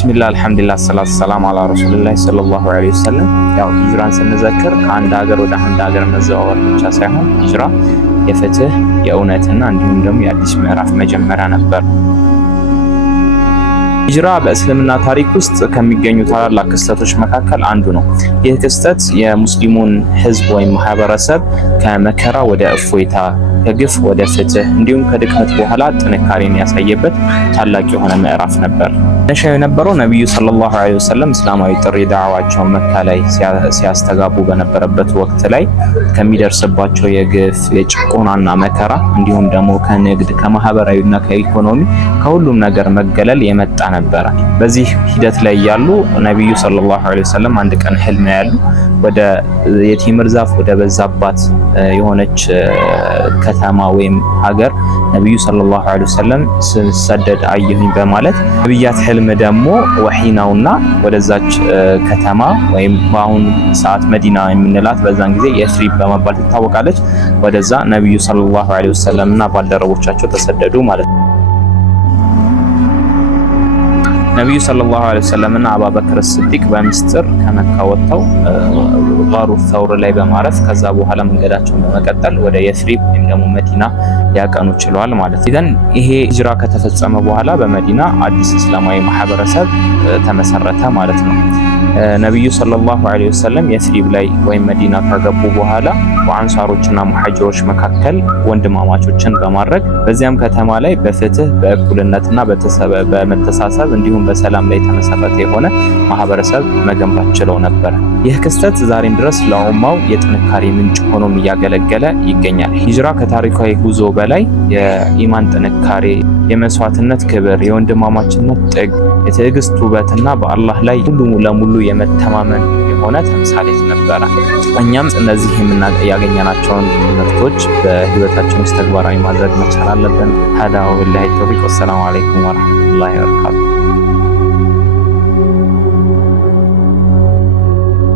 ቢስሚላህ አልሐምዱሊላህ ሰላቱ ሰላም አላ ረሱሊላህ ሰለላሁ ዐለይሂ ወሰለም። ያው ሂጅራን ስንዘክር ከአንድ ሀገር ወደ አንድ ሀገር መዘዋወር ብቻ ሳይሆን ሂጅራ የፍትህ የእውነትና እንዲሁም ደግሞ የአዲስ ምዕራፍ መጀመሪያ ነበር። ሂጅራ በእስልምና ታሪክ ውስጥ ከሚገኙ ታላላቅ ክስተቶች መካከል አንዱ ነው። ይህ ክስተት የሙስሊሙን ህዝብ ወይም ማህበረሰብ ከመከራ ወደ እፎይታ፣ ከግፍ ወደ ፍትህ እንዲሁም ከድክመት በኋላ ጥንካሬን ያሳየበት ታላቅ የሆነ ምዕራፍ ነበር። መነሻው የነበረው ነብዩ ሰለላሁ ዐለይሂ ወሰለም እስላማዊ ጥሪ ዳዕዋቸውን መካ ላይ ሲያስተጋቡ በነበረበት ወቅት ላይ ከሚደርስባቸው የግፍ የጭቆናና መከራ እንዲሁም ደግሞ ከንግድ ከማህበራዊና ከኢኮኖሚ ከሁሉም ነገር መገለል የመጣ ነበረ። በዚህ ሂደት ላይ ያሉ ነብዩ ሰለላሁ ዐለይሂ ወሰለም አንድ ቀን ህልም ያሉ ወደ የቴምር ዛፍ ወደ በዛባት የሆነች ከተማ ወይም ሀገር ነብዩ ሰለላሁ ዐለይሂ ወሰለም ሲሰደድ አየሁኝ በማለት ነብያት ህልም ደግሞ ወሂናውና ወደዛች ከተማ ወይም በአሁኑ ሰዓት መዲና የምንላት በዛን ጊዜ የስሪብ በመባል ትታወቃለች። ወደዛ ነብዩ ሰለላሁ ዐለይሂ ወሰለምና ባልደረቦቻቸው ተሰደዱ ማለት ነው። ነብዩ ሰለላሁ ዐለይሂ ወሰለምና አቡበክር ሲዲቅ በሚስጥር ከመካ ወጥተው ጋሩ ተውር ላይ በማረፍ ከዛ በኋላ መንገዳቸውን በመቀጠል ወደ የስሪብ ወይም ደግሞ መዲና ሊያቀኑ ችለዋል ማለት ነው። ይሄ ሂጅራ ከተፈጸመ በኋላ በመዲና አዲስ እስላማዊ ማህበረሰብ ተመሰረተ ማለት ነው። ነብዩ ሰለላሁ ዐለይሂ ወሰለም የስሪብ ላይ ወይም መዲና ከገቡ በኋላ በአንሳሮችና ሙሐጅሮች መካከል ወንድማማቾችን በማድረግ በዚያም ከተማ ላይ በፍትህ በእኩልነትና በመተሳሰብ እንዲሁም በሰላም ላይ የተመሰረተ የሆነ ማህበረሰብ መገንባት ችለው ነበር። ይህ ክስተት ዛሬም ድረስ ለኡማው የጥንካሬ ምንጭ ሆኖም እያገለገለ ይገኛል። ሂጅራ ከታሪካዊ ጉዞ በላይ የኢማን ጥንካሬ፣ የመስዋዕትነት ክብር፣ የወንድማማችነት ጥግ፣ የትዕግስት ውበትና በአላህ ላይ ሙሉ ለሙሉ የመተማመን የሆነ ተምሳሌት ነበረ። እኛም እነዚህ ያገኘናቸውን ትምህርቶች በህይወታችን ውስጥ ተግባራዊ ማድረግ መቻል አለብን። ሀዳ ወቢላሂ ተውፊቅ። ወሰላሙ አለይኩም ወራህመቱላሂ ወበረካቱሁ።